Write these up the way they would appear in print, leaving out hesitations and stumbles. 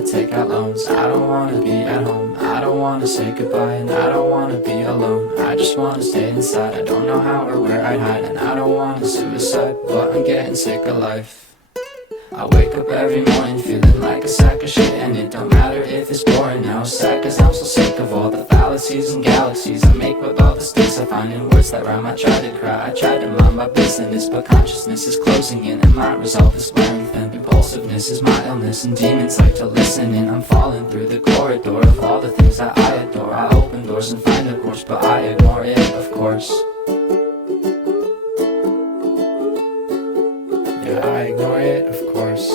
wanna take out loans. I don't wanna be at home, I don't wanna say goodbye, and I don't wanna be alone. I just wanna stay inside, I don't know how or where I'd hide, and I don't wanna suicide, but I'm getting sick of life. I wake up every morning feeling like a sack of shit, and it don't matter if it's boring now. Sad cause I'm so sick of all the fallacies and galaxies I make with all the sticks I find in words that rhyme. I try to cry, I try to mind my business, but consciousness is closing in and my resolve is wearing thin. Impulsiveness is my illness and demons like to listen in. I'm falling through the corridor of all the things that I adore. I open doors and find a course, but I ignore it, of course. Yeah, I ignore it, of course.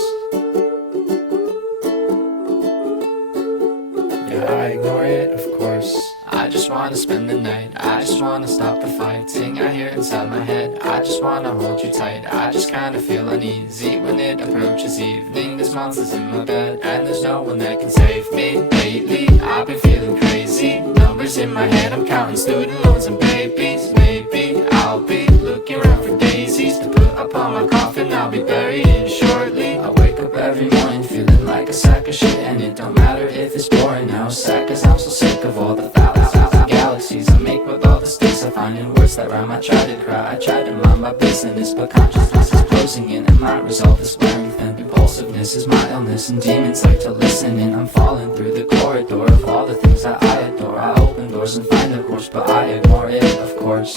Yeah, I ignore it, of course. I just wanna spend the night, I just wanna stop the fighting I hear inside my head. I just wanna hold you tight, I just kinda feel uneasy when it approaches evening. There's monsters in my bed, and there's no one that can save me. Lately, I've been feeling crazy. Numbers in my head, I'm counting student loans and babies. Maybe I'll be looking around for daisies to put upon my coffin. I'll be buried in shortly. I wake up every morning feeling like a sack of shit, and it don't matter if it's boring now. Sad cause I'm so sick of all the fallacies and galaxies I make with all the sticks I find in words that rhyme. I try to cry, I try to mind my business, but consciousness is closing in and my resolve is wearing thin. Impulsiveness is my illness and demons like to listen in. I'm falling through the corridor of all the things that I adore. I open doors and find a course, but I ignore it, of course.